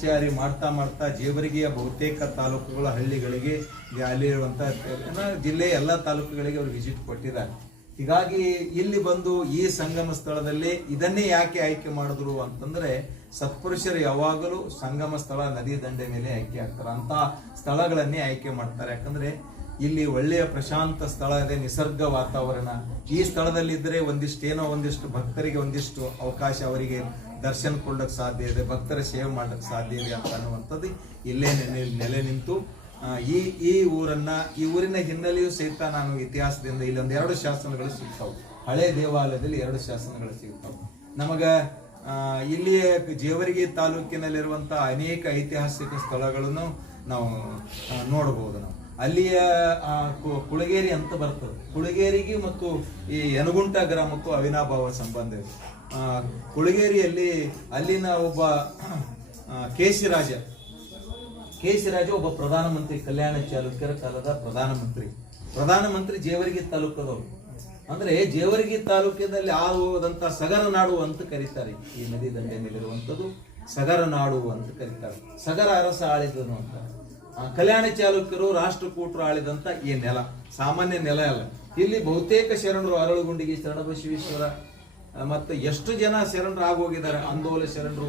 ಸಂಚಾರಿ ಮಾಡ್ತಾ ಜೇವರ್ಗಿಯ ಬಹುತೇಕ ತಾಲೂಕುಗಳ ಹಳ್ಳಿಗಳಿಗೆ ಅಲ್ಲಿರುವಂಥ ಜಿಲ್ಲೆಯ ಎಲ್ಲ ತಾಲೂಕುಗಳಿಗೆ ಅವರು ವಿಸಿಟ್ ಕೊಟ್ಟಿದ್ದಾರೆ. ಹೀಗಾಗಿ ಇಲ್ಲಿ ಬಂದು ಈ ಸಂಗಮ ಸ್ಥಳದಲ್ಲಿ ಇದನ್ನೇ ಯಾಕೆ ಆಯ್ಕೆ ಮಾಡಿದ್ರು ಅಂತಂದ್ರೆ, ಸತ್ಪುರುಷರು ಯಾವಾಗಲೂ ಸಂಗಮ ಸ್ಥಳ ನದಿ ದಂಡೆ ಮೇಲೆ ಆಯ್ಕೆ ಆಗ್ತಾರೆ. ಅಂತ ಸ್ಥಳಗಳನ್ನೇ ಆಯ್ಕೆ ಮಾಡ್ತಾರೆ. ಯಾಕಂದ್ರೆ ಇಲ್ಲಿ ಒಳ್ಳೆಯ ಪ್ರಶಾಂತ ಸ್ಥಳ ಇದೆ, ನಿಸರ್ಗ ವಾತಾವರಣ. ಈ ಸ್ಥಳದಲ್ಲಿ ಇದ್ರೆ ಒಂದಿಷ್ಟು ಭಕ್ತರಿಗೆ ಒಂದಿಷ್ಟು ಅವಕಾಶ, ಅವರಿಗೆ ದರ್ಶನ ಕೊಡಕ್ಕೆ ಸಾಧ್ಯ ಇದೆ, ಭಕ್ತರ ಸೇವೆ ಮಾಡಕ್ಕೆ ಸಾಧ್ಯ ಇದೆ ಅಂತ ಅನ್ನುವಂಥದ್ದು ಇಲ್ಲೇ ನೆಲೆ ನಿಂತು ಈ ಊರಿನ ಹಿನ್ನೆಲೆಯೂ ಸಹಿತ ನಾನು ಇತಿಹಾಸದಿಂದ ಇಲ್ಲಿ 2 ಶಾಸನಗಳು ಸಿಗ್ತಾವೆ. ಹಳೆ ದೇವಾಲಯದಲ್ಲಿ 2 ಶಾಸನಗಳು ಸಿಗ್ತಾವೆ. ನಮಗ ಇಲ್ಲಿಯ ಜೇವರ್ಗಿ ತಾಲೂಕಿನಲ್ಲಿರುವಂತಹ ಅನೇಕ ಐತಿಹಾಸಿಕ ಸ್ಥಳಗಳನ್ನು ನಾವು ನೋಡಬಹುದು. ನಾವು ಅಲ್ಲಿಯ ಕುಳಗೇರಿ ಅಂತ ಬರ್ತದೆ. ಕುಳಗೇರಿಗೆ ಮತ್ತು ಈ ಯನಗುಂಟ ಗ್ರಾಮಕ್ಕೂ ಅವಿನಾಭಾವ ಸಂಬಂಧ ಇದೆ. ಕುಳಗೇರಿಯಲ್ಲಿ ಅಲ್ಲಿನ ಒಬ್ಬ ಕೇಶಿರಾಜ ಒಬ್ಬ ಪ್ರಧಾನಮಂತ್ರಿ, ಕಲ್ಯಾಣ ಚಾಲುಕ್ಯರ ಕಾಲದ ಪ್ರಧಾನಮಂತ್ರಿ ಜೇವರ್ಗಿ ತಾಲೂಕದವರು. ಅಂದ್ರೆ ಜೇವರ್ಗಿ ತಾಲೂಕಿನಲ್ಲಿ ಹೋದಂತ ಸಗರ ನಾಡು ಅಂತ ಕರೀತಾರೆ. ಈ ನದಿ ದಂಡೆ ಮೇಲಿರುವಂಥದ್ದು ಸಗರ ನಾಡು ಅಂತ ಕರೀತಾರೆ. ಸಗರ ಅರಸ ಆಳಿದನು ಅಂತ. ಕಲ್ಯಾಣ ಚಾಲುಕ್ಯರು, ರಾಷ್ಟ್ರಕೂಟರು ಆಳಿದಂತ ಈ ನೆಲ ಸಾಮಾನ್ಯ ನೆಲ ಅಲ್ಲ. ಇಲ್ಲಿ ಬಹುತೇಕ ಶರಣರು, ಅರಳುಗುಂಡಿಗೆ ಶರಣಬಸವೇಶ್ವರ, ಮತ್ತೆ ಎಷ್ಟು ಜನ ಶರಣರು ಆಗೋಗಿದ್ದಾರೆ. ಆಂದೋಲ ಶರಣರು,